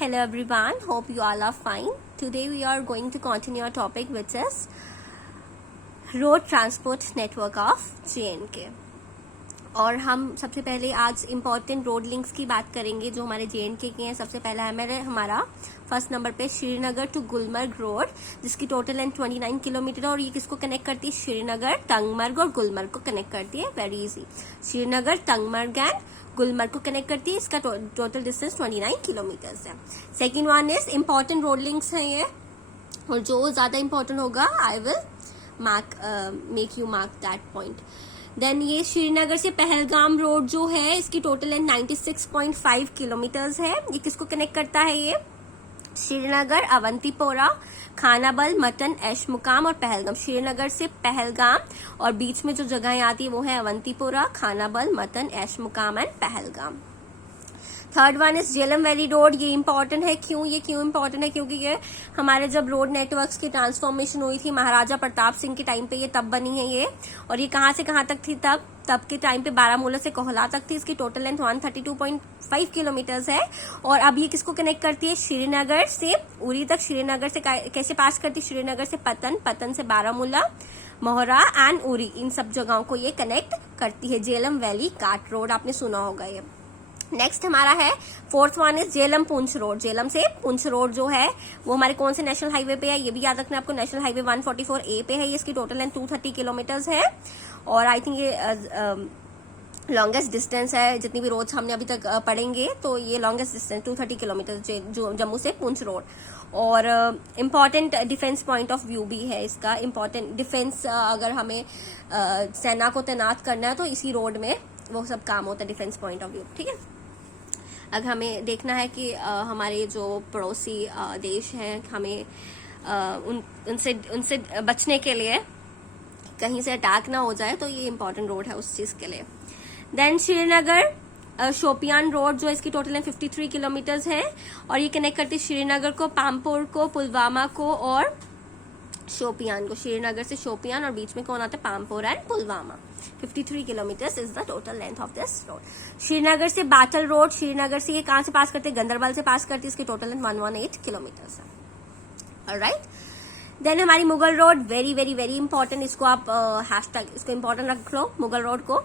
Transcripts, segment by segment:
Hello everyone, hope you all are fine. Today we are going to continue our topic which is road transport network of J&K. और हम सबसे पहले आज important road links की बात करेंगे जो हमारे J&K के हैं. सबसे पहला है हमारा फर्स्ट नंबर पे श्रीनगर टू गुलमर्ग रोड, जिसकी टोटल लेंथ 29 किलोमीटर है और ये किसको कनेक्ट करती है? श्रीनगर, टंगमर्ग और गुलमर्ग को कनेक्ट करती है. Very easy. Srinagar, Tangmarg and Gulmarg को कनेक्ट करती है. इसका टोटल डिस्टेंस 29 किलोमीटर है. Second one is important road links है ये, और जो ज्यादा इम्पोर्टेंट होगा I will make you mark that point. Then ये श्रीनगर से पहलगाम रोड जो है इसकी टोटल लेंथ 96.5 किलोमीटर्स है. ये किसको कनेक्ट करता है? ये श्रीनगर, अवंतीपोरा, खानाबल, मटन, ऐश मुकाम और पहलगाम. श्रीनगर से पहलगाम और बीच में जो जगहें आती है वो है अवंतीपोरा, खानाबल, मटन, ऐश मुकाम and Pahalgam. Third one is Jhelum valley road. ये इंपॉर्टेंट है. क्यों इंपॉर्टेंट है? क्योंकि ये हमारे जब रोड नेटवर्क्स की ट्रांसफॉर्मेशन हुई थी महाराजा प्रताप सिंह के टाइम पे ये तब बनी है ये. और ये कहाँ से कहाँ तक थी? तब के टाइम पे बारामूला से कोहला तक थी. इसकी टोटल लेंथ 132.5 किलोमीटर्स है. और अब ये किसको कनेक्ट करती है? श्रीनगर से उरी तक. श्रीनगर से कैसे पास करती है? श्रीनगर से पतन से बारामूला, मोहरा एंड उरी, इन सब जगहों को ये कनेक्ट करती है. झेलम वैली काट रोड आपने सुना होगा ये. नेक्स्ट हमारा है fourth one is Jhelum Poonch road. Jhelum से पुंछ रोड जो है वो हमारे कौन से नेशनल हाईवे पे है? ये भी याद रखना आपको. नेशनल हाईवे 144A पे है. इसकी टोटल लेंथ 230 किलोमीटर्स है. और आई थिंक ये लॉन्गेस्ट डिस्टेंस है. जितनी भी रोड्स हमने अभी तक पढ़ेंगे तो ये लॉन्गेस्ट डिस्टेंस 230 किलोमीटर जो जम्मू से पुंछ रोड. और important defence point of view भी है इसका. इम्पॉर्टेंट डिफेंस अगर हमें सेना को तैनात करना है तो इसी रोड में वो सब काम होता है, डिफेंस पॉइंट ऑफ व्यू. ठीक है. अगर हमें देखना है कि हमारे जो पड़ोसी देश हैं हमें उनसे बचने के लिए कहीं से अटैक ना हो जाए तो ये इम्पोर्टेंट रोड है उस चीज के लिए. देन श्रीनगर शोपियान रोड जो इसकी टोटल है 53 किलोमीटर्स है और ये कनेक्ट करती है श्रीनगर को, पामपोर को, पुलवामा को और शोपियान को. श्रीनगर से शोपियान और बीच में कौन आता है? Pampore and Pulwama. 53 kilometers is the total length of this road. Srinagar से बाटल रोड. श्रीनगर से ये कहां से पास करते हैं? गंदरबल से पास करती है. इसकी टोटल लेंथ 118 किलोमीटर्स है. ऑलराइट. देन हमारी Mughal road, very very very important. इसको आप हैशटैग इसको इंपॉर्टेंट रख लो. मुगल रोड को,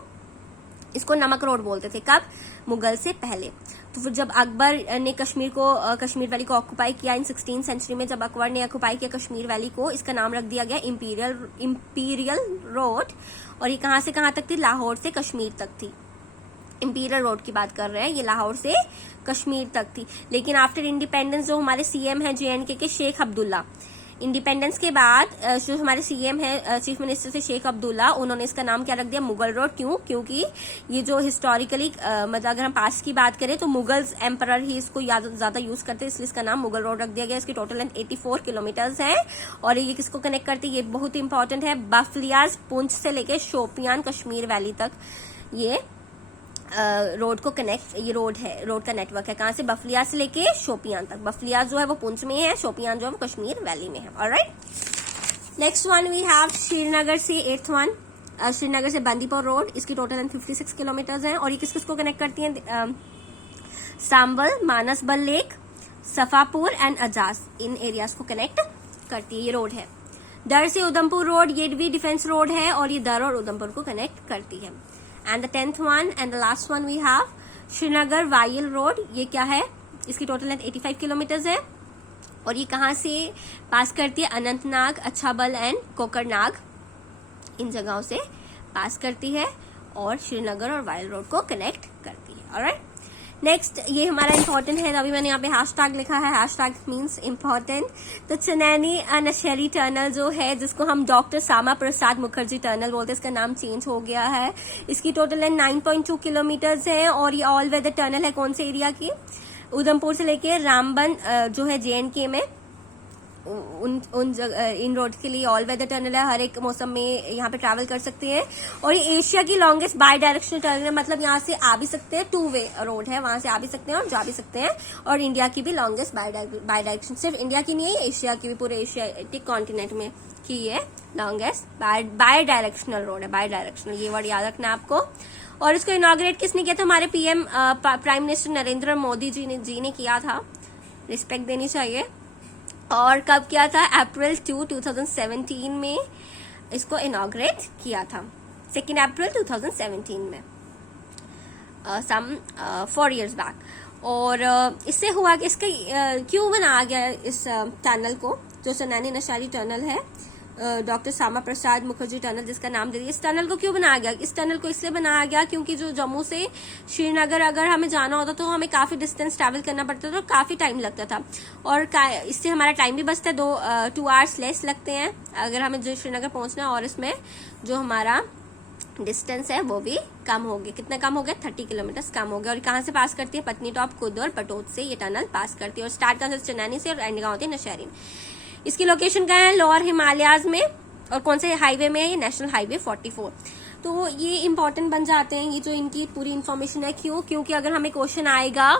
इसको नमक रोड बोलते थे. कब? मुगल से पहले. तो फिर जब अकबर ने कश्मीर वैली को ऑक्युपाई किया इन 16th सेंचुरी में, जब अकबर ने ऑक्युपाई किया कश्मीर वैली को, इसका नाम रख दिया गया इंपीरियल रोड. और ये कहां से कहां तक थी? लाहौर से कश्मीर तक थी. इंपीरियल रोड की बात कर रहे हैं. ये लाहौर से कश्मीर तक थी. लेकिन आफ्टर इंडिपेंडेंस जो हमारे सीएम है J&K के शेख अब्दुल्ला, इंडिपेंडेंस के बाद जो हमारे सीएम है चीफ मिनिस्टर थे शेख अब्दुल्ला, उन्होंने इसका नाम क्या रख दिया? मुगल रोड. क्यों? क्योंकि ये जो हिस्टोरिकली मतलब अगर हम पास्ट की बात करें तो मुगल्स एम्परर ही इसको ज्यादा यूज करते हैं, इसलिए इसका नाम मुगल रोड रख दिया गया. इसकी टोटल लेंथ 84 किलोमीटर्स है. और ये किसको कनेक्ट करती है? ये बहुत इंपॉर्टेंट है. बफलियाज पुंछ से लेके शोपियान कश्मीर वैली तक ये रोड को कनेक्ट, ये रोड का नेटवर्क है. कहां से? बफलिया से लेके शोपियान तक. बफलिया जो है वो पुंछ में है, शोपियान जो है वो कश्मीर वैली में है. Alright. Next one we have Srinagar से 8th वन, श्रीनगर से बंदीपुर रोड. इसकी टोटल लेंथ 56 किलोमीटर्स है. और ये किसको कनेक्ट करती है? सांबल, मानसबल लेक, सफापुर एंड अजास, इन एरियाज को कनेक्ट करती है. ये रोड है. दर से उधमपुर रोड, ये भी डिफेंस रोड है और ये दर और उधमपुर को कनेक्ट करती है. And the 10th one and the last one we have Srinagar Wayil road. ये क्या है? इसकी टोटल लेंथ 85 किलोमीटर्स है. और ये कहां से पास करती है? अनंतनाग, अच्छाबल एंड कोकरनाग, इन जगहों से पास करती है और श्रीनगर और वायल रोड को कनेक्ट करती है. ऑलराइट. नेक्स्ट ये हमारा इंपॉर्टेंट है. अभी मैंने यहाँ पे हैशटैग लिखा है. Hashtag means important. तो चनैनी नशहरी टनल जो है, जिसको हम डॉक्टर श्यामा प्रसाद मुखर्जी टनल बोलते हैं, इसका नाम चेंज हो गया है. इसकी टोटल लेंथ 9.2 किलोमीटर्स है. और ये ऑल वेदर टनल है. कौन से एरिया की? उधमपुर से लेके रामबन जो है J&K में, इन रोड के लिए ऑल वेदर टनल है. हर एक मौसम में यहाँ पे ट्रैवल कर सकते हैं. और ये एशिया की लॉन्गेस्ट बाई डायरेक्शनल टनल है. मतलब यहाँ से आ भी सकते हैं, 2 वे रोड है, वहां से आ भी सकते हैं और जा भी सकते हैं. और इंडिया की भी लॉन्गेस्ट बाई डायरेक्शन, सिर्फ इंडिया की नहीं है, एशिया की भी, पूरे एशियाटिक कॉन्टिनेंट में की ये लॉन्गेस्ट बाई डायरेक्शनल रोड है. बाई डायरेक्शनल, ये वर्ड याद रखना आपको. और इसको इनॉग्रेट किसने किया था? हमारे PM prime minister Narendra Modi ji ने किया था. रिस्पेक्ट देनी चाहिए। और कब किया था? अप्रैल 2, 2017 में इसको इनॉग्रेट किया था, 2 अप्रैल 2017 में, सम 4 years बैक। और इससे हुआ कि इसके क्यों बनाया गया इस टनल को, जो सनैनी नशारी टनल है, डॉक्टर श्यामा प्रसाद मुखर्जी टनल जिसका नाम दे दिया। इस टनल को क्यों बनाया गया? इस टनल को इसलिए बनाया गया क्योंकि जो जम्मू से श्रीनगर अगर हमें जाना होता तो हमें काफी डिस्टेंस ट्रैवल करना पड़ता था, तो काफी टाइम लगता था, और इससे हमारा टाइम भी बचता है, 2 hours लेस लगते हैं अगर हमें जो श्रीनगर पहुंचना है, और इसमें जो हमारा डिस्टेंस है वो भी कम हो गया। कितना कम हो गया? 30 किलोमीटर कम हो गया। और कहाँ से पास करती है? पत्नी टॉप, खुद और पटोद से ये टनल पास करती है, और स्टार्ट कहाँ से? चनैनी से, और एंड कहाँ होती है? नशहरी। इसकी लोकेशन कहाँ है? लोअर हिमालयाज में। और कौन से हाईवे में है? ये नेशनल हाईवे 44। तो ये इंपॉर्टेंट बन जाते हैं, ये जो इनकी पूरी इन्फॉर्मेशन है। क्यों? क्योंकि अगर हमें क्वेश्चन आएगा,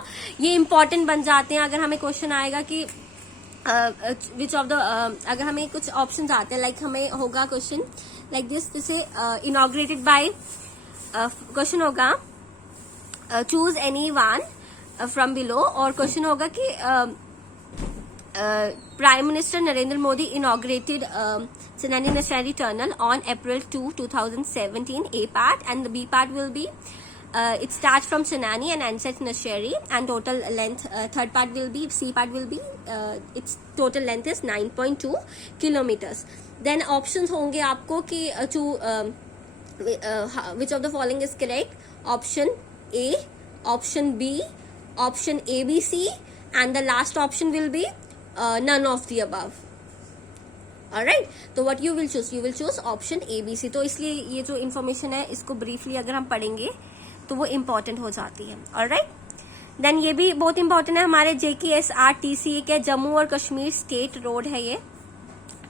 ये इंपॉर्टेंट बन जाते हैं। अगर हमें क्वेश्चन आएगा कि विच ऑफ द, अगर हमें कुछ ऑप्शंस आते हैं, लाइक हमें होगा क्वेश्चन लाइक दिस, जैसे इनॉग्रेटेड बाय, क्वेश्चन होगा choose any one from below, और क्वेश्चन होगा कि Prime Minister Narendra Modi inaugurated Chennai Nashari Tunnel on April 2, 2017, A part, and the B part will be it starts from Chennai and ends at Nashari, and total length, third part will be, C part will be, its total length is 9.2 kilometers. Then options होंगे आपको कि which of the following is correct? Option A, option B, option ABC, and the last option will be none of the above. Alright, तो what you will choose? You will choose option ABC. तो इसलिए ये जो information है इसको briefly अगर हम पढ़ेंगे तो वो इम्पोर्टेंट हो जाती है. ऑलराइट, देन ये भी बहुत इंपॉर्टेंट है हमारे JKSRTC के जम्मू और कश्मीर स्टेट रोड है ये,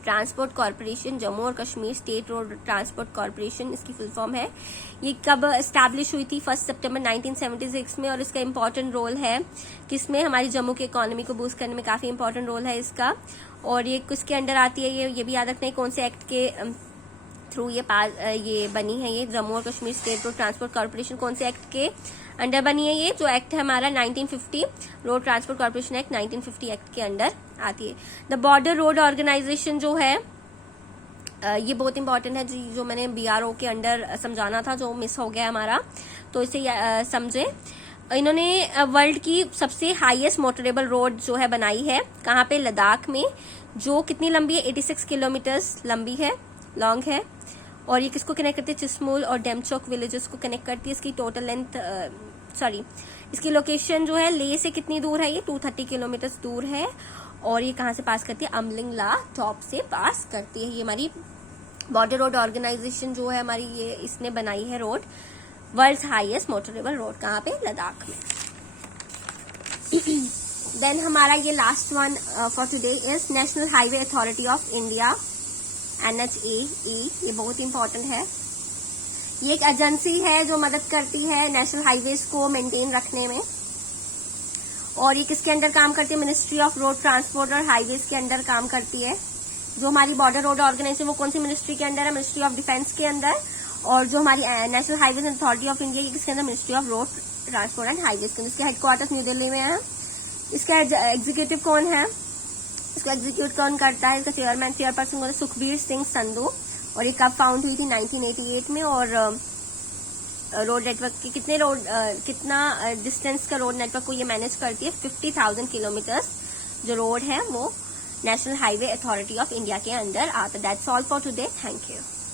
ट्रांसपोर्ट कॉर्पोरेशन, जम्मू और Kashmir state road transport corporation इसकी फुल फॉर्म है. ये कब एस्टैब्लिश हुई थी? 1 सितंबर 1976 में. और इसका इंपॉर्टेंट रोल है किसमें? हमारी जम्मू की इकोनॉमी को बूस्ट करने में काफी इंपॉर्टेंट रोल है इसका. और ये किसके अंडर आती है? ये भी याद रखना है कौन से एक्ट के थ्रू ये बनी है. ये जम्मू और Kashmir state road transport corporation कौन से एक्ट के अंडर बनी है? ये जो एक्ट है हमारा 1950 road transport corporation act 1950 act के अंडर आती है. द बॉर्डर रोड ऑर्गेनाइजेशन जो है ये बहुत इंपॉर्टेंट है, जो मैंने BRO के अंडर समझाना था जो मिस हो गया हमारा, तो इसे समझे. इन्होंने वर्ल्ड की सबसे हाईएस्ट मोटरेबल रोड जो है बनाई है, कहाँ पे? लद्दाख में, जो कितनी लंबी है? 86 किलोमीटर्स लंबी है, लॉन्ग है. और ये किसको कनेक्ट करती है? चिस्मूल और डेमचौक विलेजेस को कनेक्ट करती है. इसकी टोटल लेंथ इसकी लोकेशन जो है लेह से कितनी दूर है? ये 230 किलोमीटर्स दूर है. और ये कहाँ से पास करती है? अमलिंगला टॉप से पास करती है. ये हमारी बॉर्डर रोड ऑर्गेनाइजेशन जो है हमारी, ये इसने बनाई है road, world's highest motorable road, कहाँ पे? लद्दाख में. देन हमारा ये last one for today is national highway authority of India, NHAI. ये बहुत इंपॉर्टेंट है. ये एक एजेंसी है जो मदद करती है नेशनल हाईवेज को मेंटेन रखने में. और ये किसके अंडर काम करती है? मिनिस्ट्री ऑफ रोड ट्रांसपोर्ट और हाईवेज के अंडर काम करती है. जो हमारी बॉर्डर रोड ऑर्गेनाइजेशन वो कौन सी मिनिस्ट्री के अंडर है? मिनिस्ट्री ऑफ डिफेंस के अंदर. और जो हमारी national highways authority of India, किसके अंदर? Ministry of road transport and highways के अंदर. इसके हेडक्वार्टर्स न्यू दिल्ली में है. इसका एग्जीक्यूटिव कौन है? इसको एग्जीक्यूट कौन करता है? इसका चेयरपर्सन कौन है? सुखबीर सिंह संधू. और ये कब फाउंड हुई थी? 1988 में. और रोड नेटवर्क की कितना डिस्टेंस का रोड नेटवर्क को ये मैनेज करती है? 50,000 किलोमीटर्स जो रोड है वो national highway authority of India के अंदर आता है. That's all for today. Thank you.